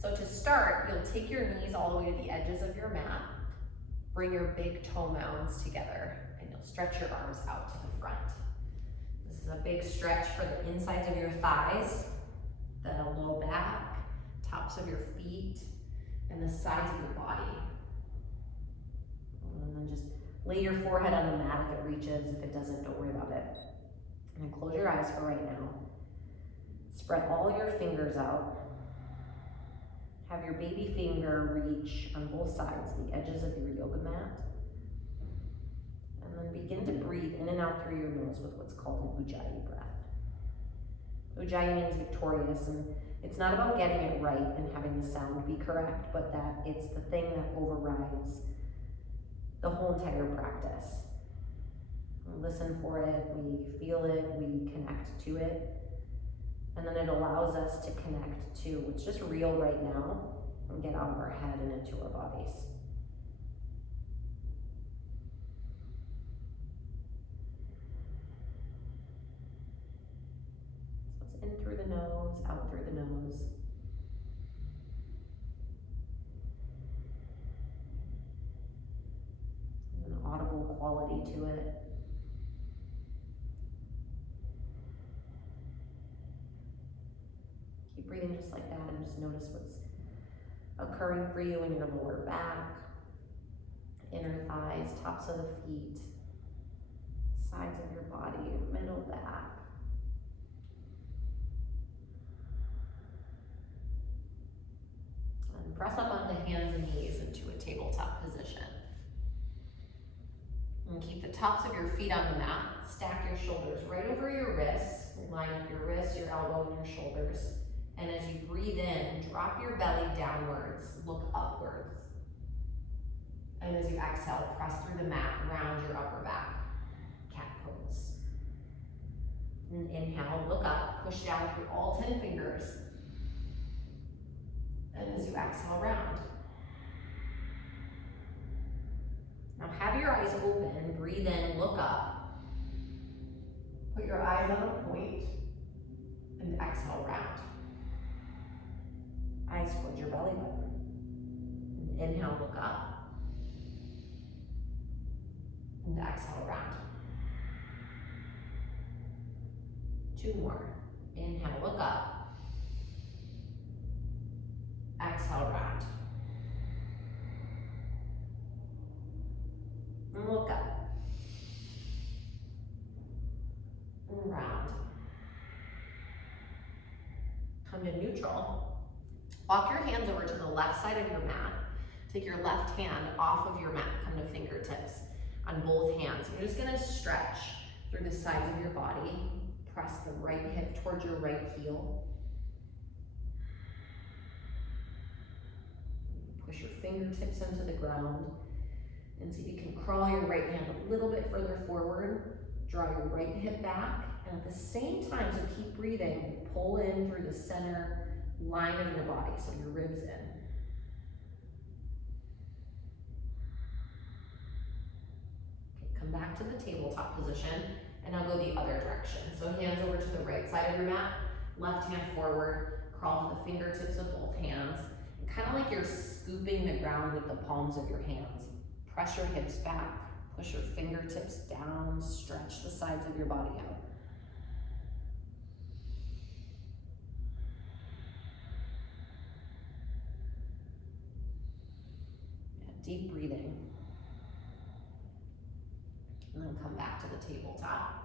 So to start, you'll take your knees all the way to the edges of your mat, bring your big toe mounds together, and you'll stretch your arms out to the front. This is a big stretch for the insides of your thighs, the low back, tops of your feet, and the sides of your body. And then just lay your forehead on the mat if it reaches. If it doesn't, don't worry about it. And then close your eyes for right now. Spread all your fingers out. Have your baby finger reach on both sides, the edges of your yoga mat. And then begin to breathe in and out through your nose with what's called an Ujjayi breath. Ujjayi means victorious, and it's not about getting it right and having the sound be correct, but that it's the thing that overrides the whole entire practice. We listen for it, we feel it, we connect to it. And then it allows us to connect to what's just real right now and get out of our head and into our bodies. So it's in through the nose, out through the nose. There's an audible quality to it. Breathing just like that, and just notice what's occurring for you in your lower back, inner thighs, tops of the feet, sides of your body, middle back. And press up on the hands and knees into a tabletop position. And keep the tops of your feet on the mat. Stack your shoulders right over your wrists. Line up your wrists, your elbow, and your shoulders. And as you breathe in, drop your belly downwards, look upwards. And as you exhale, press through the mat, round your upper back, cat pose. And inhale, look up, push down through all 10 fingers. And as you exhale, round. Now have your eyes open, breathe in, look up. Put your eyes on a point, and exhale, round. Eyes towards your belly button. And inhale, look up. And exhale, round. 2 more. Inhale, look up. Exhale, round. And look up. And round. Come to neutral. Walk your hands over to the left side of your mat. Take your left hand off of your mat, come to fingertips on both hands. You're just gonna stretch through the sides of your body. Press the right hip towards your right heel. Push your fingertips into the ground and see if you can crawl your right hand a little bit further forward. Draw your right hip back, and at the same time, so keep breathing, pull in through the center line of your body, so your ribs in. Okay, come back to the tabletop position, and I'll go the other direction. So hands over to the right side of your mat, left hand forward, crawl to the fingertips with both hands, and kind of like you're scooping the ground with the palms of your hands. Press your hips back, push your fingertips down, stretch the sides of your body out. Deep breathing. And then come back to the tabletop.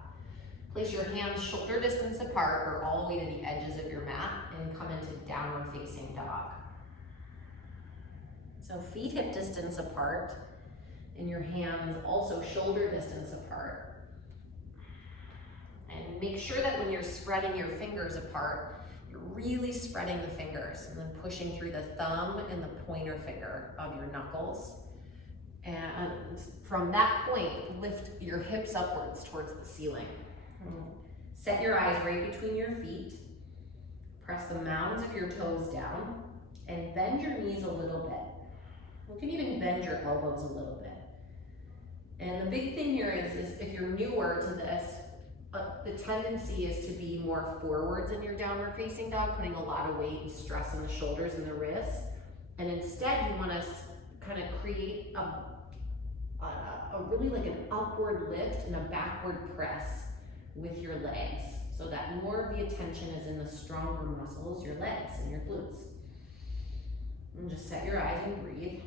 Place your hands shoulder distance apart or all the way to the edges of your mat and come into downward facing dog. So feet hip distance apart and your hands also shoulder distance apart. And make sure that when you're spreading your fingers apart, you're really spreading the fingers and then pushing through the thumb and the pointer finger of your knuckles. And from that point, lift your hips upwards towards the ceiling. Set your eyes right between your feet. Press the mounds of your toes down and bend your knees a little bit. You can even bend your elbows a little bit. And the big thing here is if you're newer to this, the tendency is to be more forwards in your downward facing dog, putting a lot of weight and stress on the shoulders and the wrists. And instead you want to kind of create a really like an upward lift and a backward press with your legs, so that more of the attention is in the stronger muscles, your legs and your glutes. And just set your eyes and breathe.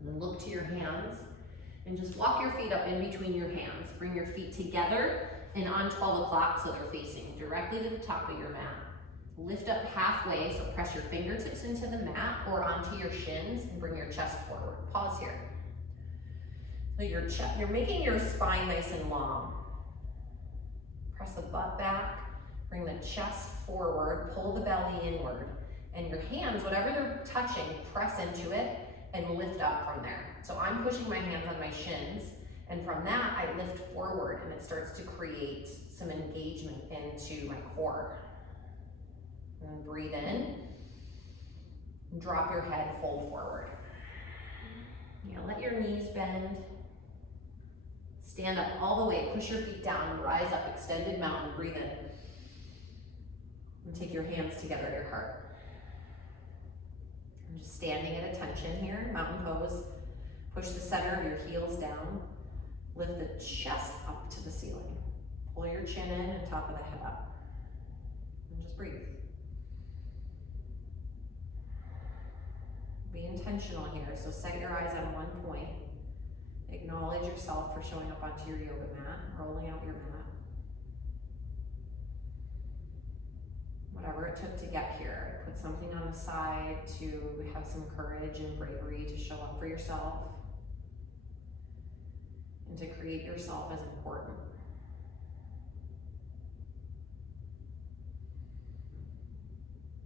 And then look to your hands and just walk your feet up in between your hands. Bring your feet together and on 12 o'clock so they're facing directly to the top of your mat. Lift up halfway, so press your fingertips into the mat or onto your shins and bring your chest forward. Pause here. So you're making your spine nice and long. Press the butt back, bring the chest forward, pull the belly inward, and your hands, whatever they're touching, press into it and lift up from there. So I'm pushing my hands on my shins, and from that I lift forward, and it starts to create some engagement into my core. And breathe in, and drop your head, fold forward. Let your knees bend. Stand up all the way, push your feet down, rise up, extended mountain, breathe in. And take your hands together at your heart. I'm just standing at attention here, mountain pose. Push the center of your heels down. Lift the chest up to the ceiling. Pull your chin in and top of the head up. And just breathe. Be intentional here, so set your eyes on one point. Acknowledge yourself for showing up onto your yoga mat, rolling out your mat. Whatever it took to get here, put something on the side to have some courage and bravery to show up for yourself and to create yourself as important.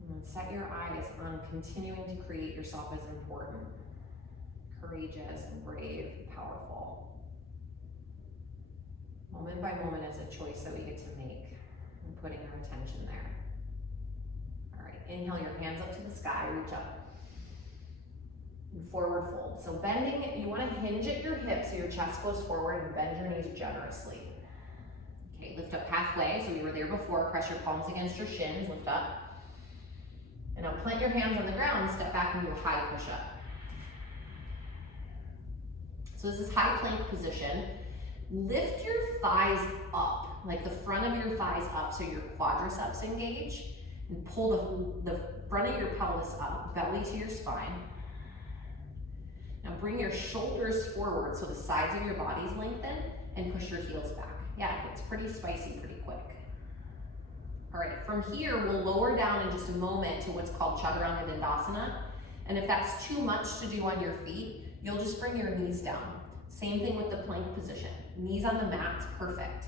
And then set your eyes on continuing to create yourself as important, courageous, brave, powerful. Moment by moment is a choice that we get to make and putting our attention there. All right, inhale your hands up to the sky, reach up. And forward fold. So bending, you want to hinge at your hips so your chest goes forward and bend your knees generously. Okay, lift up halfway, so we were there before. Press your palms against your shins, lift up. And now plant your hands on the ground, step back into a high push-up. So this is high plank position. Lift your thighs up, like the front of your thighs up so your quadriceps engage. And pull the front of your pelvis up, belly to your spine. Now bring your shoulders forward so the sides of your bodies lengthen and push your heels back. Yeah, it's pretty spicy pretty quick. All right, from here, we'll lower down in just a moment to what's called chaturanga dandasana. And if that's too much to do on your feet, you'll just bring your knees down. Same thing with the plank position. Knees on the mat's perfect.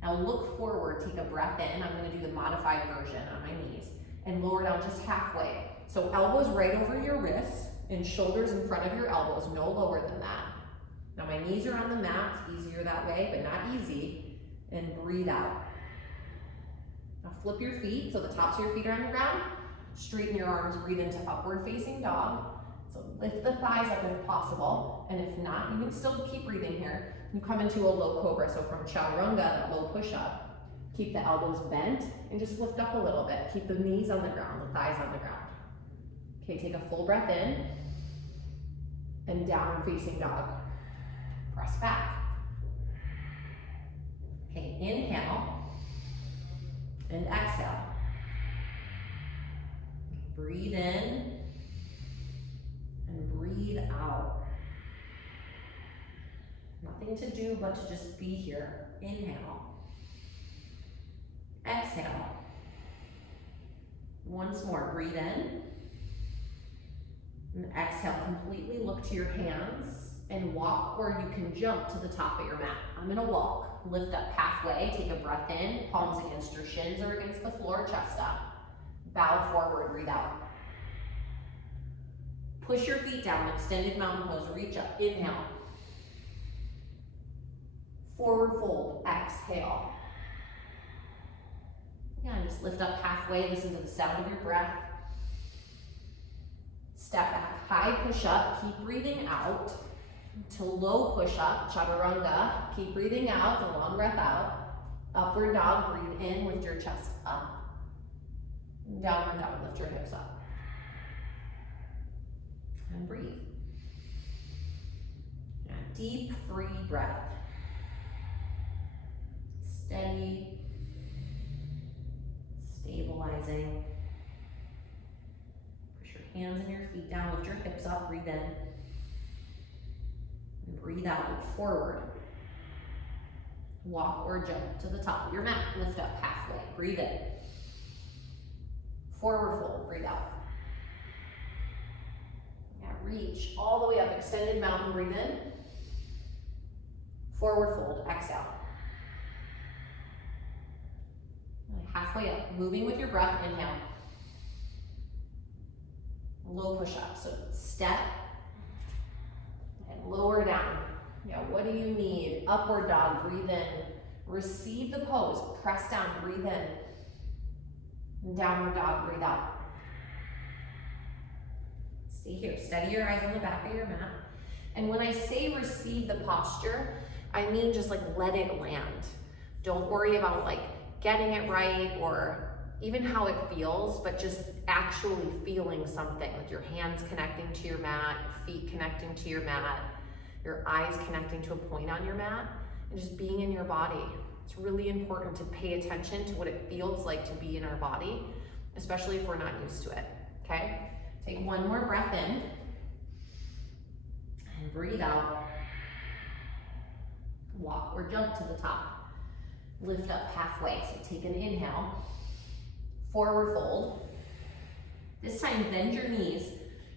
Now look forward, take a breath in. I'm gonna do the modified version on my knees and lower down just halfway. So elbows right over your wrists and shoulders in front of your elbows, no lower than that. Now my knees are on the mat, easier that way, but not easy. And breathe out. Now flip your feet, so the tops of your feet are on the ground. Straighten your arms, breathe into upward facing dog. So lift the thighs up if possible, and if not, you can still keep breathing here. You come into a low cobra, so from chaturanga, that low push-up, keep the elbows bent and just lift up a little bit. Keep the knees on the ground, the thighs on the ground. Okay, take a full breath in, and down facing dog. Press back. Okay, inhale, and exhale. Breathe in, and breathe out. Nothing to do but to just be here. Inhale. Exhale. Once more, breathe in. And exhale, completely look to your hands and walk, or you can jump to the top of your mat. I'm gonna walk. Lift up halfway, take a breath in, palms against your shins or against the floor, chest up. Bow forward, breathe out. Push your feet down, extended mountain pose, reach up, inhale. Forward fold, exhale. Yeah, and just lift up halfway, listen to the sound of your breath. Step back, high push up, keep breathing out. To low push up, chaturanga, keep breathing out, a long breath out. Upward dog, breathe in, lift your chest up. Downward dog, lift your hips up. And breathe. And deep, free breath. Steady, stabilizing. Push your hands and your feet down, lift your hips up, breathe in. And breathe out, look forward. Walk or jump to the top of your mat, lift up halfway, breathe in. Forward fold, breathe out. Yeah, reach all the way up, extended mountain, breathe in. Forward fold, exhale. Halfway up, moving with your breath, inhale. Low push up, so step and lower down. Yeah, what do you need? Upward dog, breathe in. Receive the pose, press down, breathe in. And downward dog, breathe out. Stay here, steady your eyes on the back of your mat. And when I say receive the posture, I mean just like let it land. Don't worry about like getting it right or even how it feels, but just actually feeling something, like your hands connecting to your mat, feet connecting to your mat, your eyes connecting to a point on your mat, and just being in your body. It's really important to pay attention to what it feels like to be in our body, especially if we're not used to it, okay? Take one more breath in, and breathe out. Walk or jump to the top. Lift up halfway, so take an inhale. Forward fold. This time, bend your knees,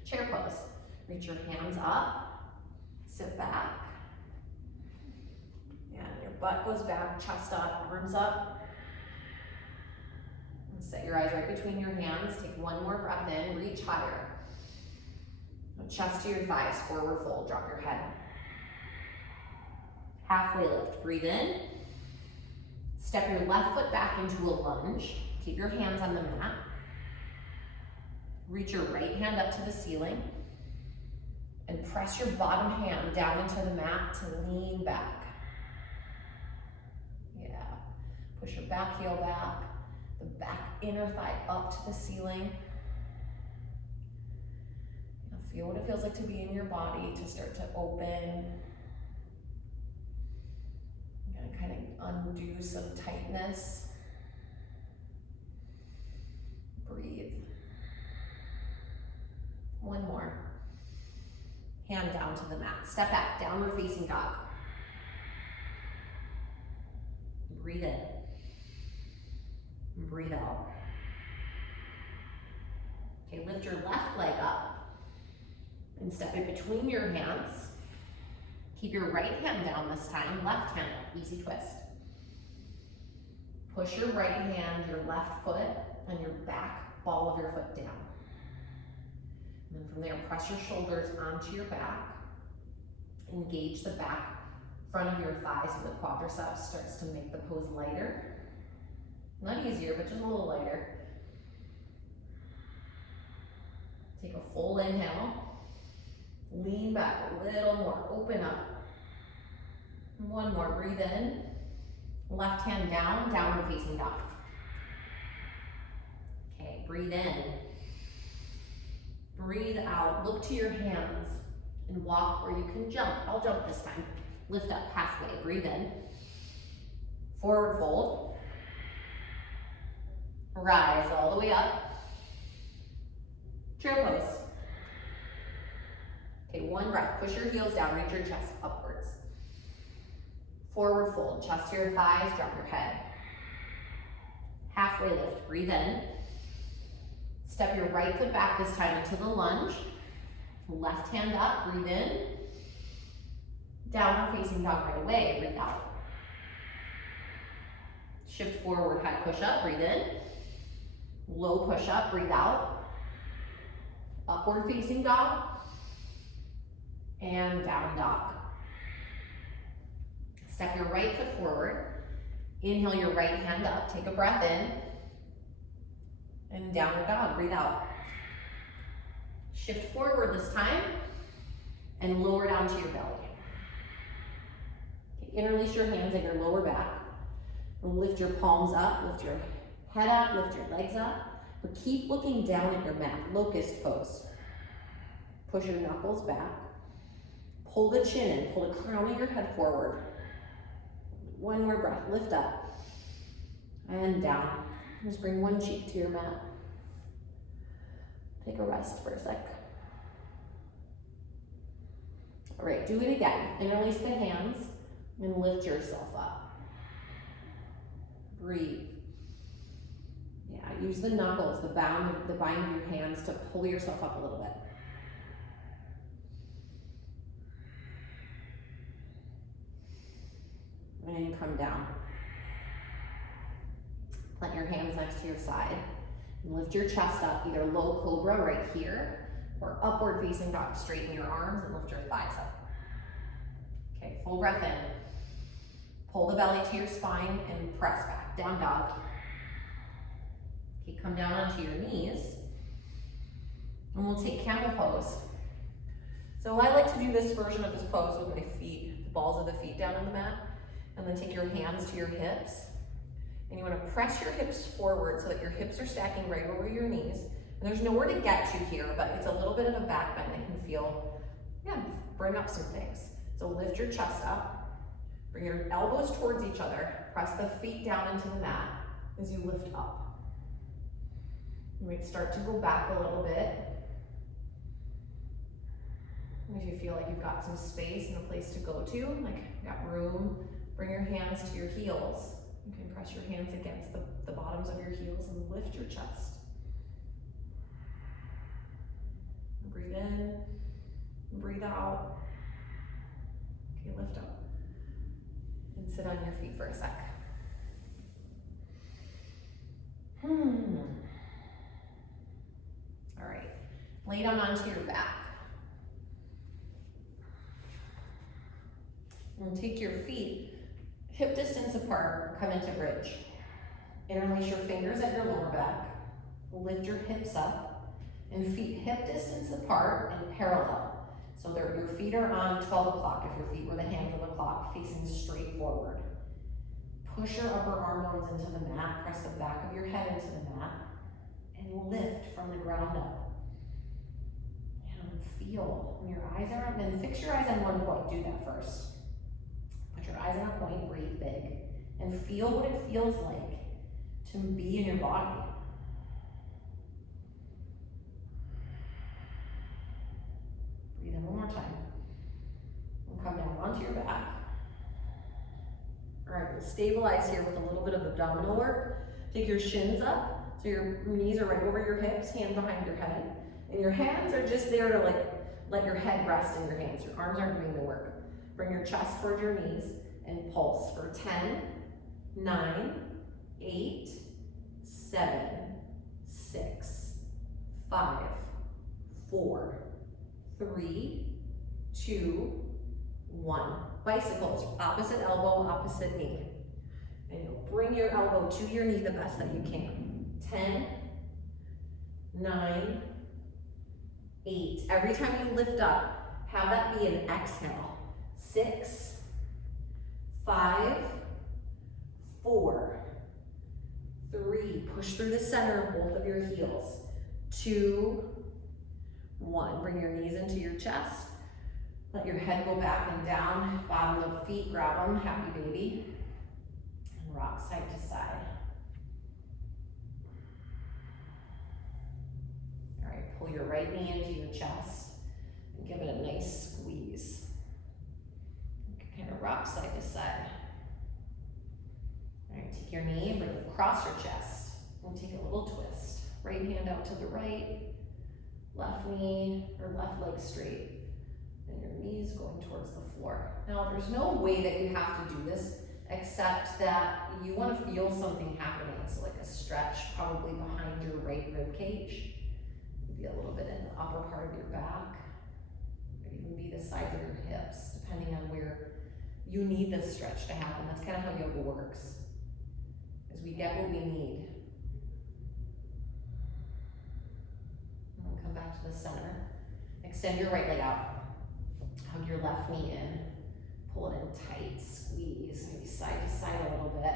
chair pose. Reach your hands up, sit back. And your butt goes back, chest up, arms up. And set your eyes right between your hands. Take one more breath in, reach higher. Chest to your thighs, forward fold, drop your head. Halfway lift, breathe in. Step your left foot back into a lunge. Keep your hands on the mat. Reach your right hand up to the ceiling. And press your bottom hand down into the mat to lean back. Yeah. Push your back heel back. The back inner thigh up to the ceiling. Now feel what it feels like to be in your body, to start to open. Kind of undo some tightness. Breathe. One more. Hand down to the mat. Step back, downward facing dog. Breathe in. Breathe out. Okay, lift your left leg up and step it between your hands. Keep your right hand down this time, left hand up, easy twist. Push your right hand, your left foot, and your back ball of your foot down. And then from there, press your shoulders onto your back. Engage the back front of your thighs so the quadriceps starts to make the pose lighter. Not easier, but just a little lighter. Take a full inhale. Lean back a little more, open up. One more, breathe in. Left hand down, downward facing dog. Okay, breathe in. Breathe out, look to your hands and walk where you can jump. I'll jump this time. Lift up halfway, breathe in. Forward fold. Rise all the way up. Chair pose. Okay, one breath. Push your heels down, reach your chest upwards. Forward fold, chest to your thighs, drop your head. Halfway lift, breathe in. Step your right foot back this time into the lunge. Left hand up, breathe in. Downward facing dog right away, breathe out. Shift forward, high push up, breathe in. Low push up, breathe out. Upward facing dog. And down dog. Step your right foot forward. Inhale your right hand up. Take a breath in. And downward dog. Breathe out. Shift forward this time and lower down to your belly. Okay, interlace your hands at your lower back. And lift your palms up, lift your head up, lift your legs up. But keep looking down at your mat, locust pose. Push your knuckles back. Pull the chin in, pull the crown of your head forward. One more breath, lift up and down. Just bring one cheek to your mat. Take a rest for a sec. All right, do it again. Interlace the hands and lift yourself up. Breathe. Yeah, use the knuckles, the bind of your hands to pull yourself up a little bit. And come down. Plant your hands next to your side. And lift your chest up, either low cobra right here, or upward facing dog. Straighten your arms and lift your thighs up. Okay, full breath in. Pull the belly to your spine and press back. Down dog. Okay, come down onto your knees. And we'll take camel pose. So I like to do this version of this pose with my feet, the balls of the feet down on the mat. And then take your hands to your hips. And you want to press your hips forward so that your hips are stacking right over your knees. And there's nowhere to get to here, but it's a little bit of a back bend that can feel, bring up some things. So lift your chest up. Bring your elbows towards each other. Press the feet down into the mat as you lift up. You might start to go back a little bit. If you feel like you've got some space and a place to go to, like you've got room, bring your hands to your heels. You can press your hands against the bottoms of your heels and lift your chest. Breathe in, breathe out. Okay, lift up. And sit on your feet for a sec. All right, lay down onto your back. And take your feet hip distance apart, come into bridge. Interlace your fingers at your lower back. Lift your hips up and feet hip distance apart and parallel. So your feet are on 12 o'clock if your feet were the hands of the clock, facing straight forward. Push your upper arm bones into the mat, press the back of your head into the mat, and lift from the ground up. And feel when your eyes are up, and fix your eyes on one point, do that first. Put your eyes on a point, breathe big, and feel what it feels like to be in your body. Breathe in one more time. And come down onto your back. All right, we'll stabilize here with a little bit of abdominal work. Take your shins up, so your knees are right over your hips, hand behind your head. And your hands are just there to let your head rest in your hands. Your arms aren't doing the work. Bring your chest towards your knees and pulse for 10, 9, 8, 7, 6, 5, 4, 3, 2, 1. Bicycles, opposite elbow, opposite knee. And you'll bring your elbow to your knee the best that you can. 10, 9, 8. Every time you lift up, have that be an exhale. 6, 5, 4, 3. Push through the center of both of your heels. 2, 1. Bring your knees into your chest. Let your head go back and down. Bottom of the feet, grab them. Happy baby. And rock side to side. All right, pull your right knee into your chest and give it a nice squeeze. Kind of rock side to side. All right, take your knee and bring it across your chest. And take a little twist. Right hand out to the right. Left knee or left leg straight. And your knees going towards the floor. Now, there's no way that you have to do this except that you want to feel something happening. So like a stretch probably behind your right rib cage. Maybe a little bit in the upper part of your back. It could even be the sides of your hips, depending on where you need this stretch to happen. That's kind of how yoga works. As we get what we need. And come back to the center. Extend your right leg out. Hug your left knee in. Pull it in tight, squeeze, maybe side to side a little bit.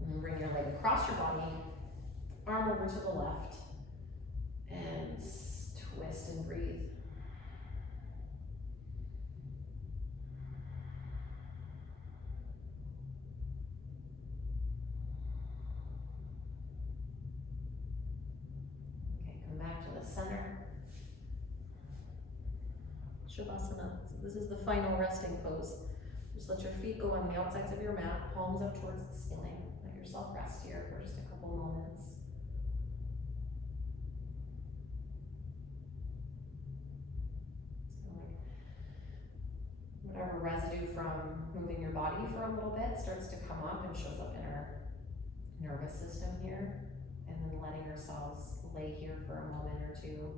And then bring your leg across your body, arm over to the left, and twist and breathe. Okay, come back to the center. Savasana. So this is the final resting pose. Just let your feet go on the outsides of your mat, palms out towards the ceiling. Let yourself rest here for just a couple moments. So like whatever residue from moving your body for a little bit starts to come up and shows up in our nervous system here. And then letting ourselves lay here for a moment or two.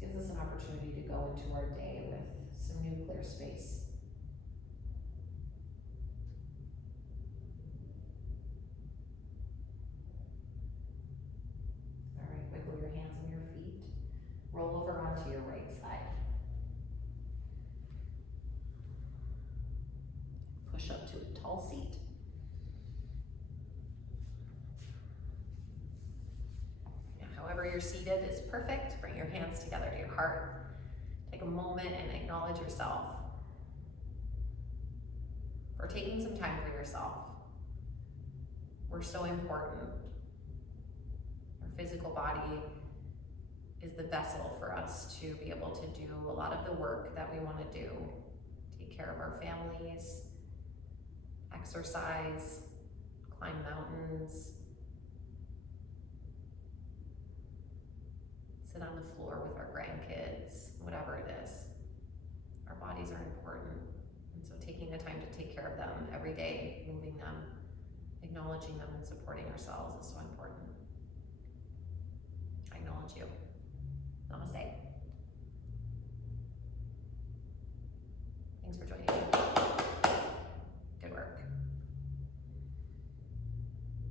Gives us an opportunity to go into our day with some new clear space. All right, wiggle your hands and your feet. Roll over onto your right side. Push up to a tall seat. However you're seated is perfect. Bring your hands together to your heart. Take a moment and acknowledge yourself for taking some time for yourself. We're so important. Our physical body is the vessel for us to be able to do a lot of the work that we want to do. Take care of our families, exercise, climb mountains, sit on the floor with our grandkids, whatever it is. Our bodies are important. And so taking the time to take care of them every day, moving them, acknowledging them and supporting ourselves is so important. I acknowledge you.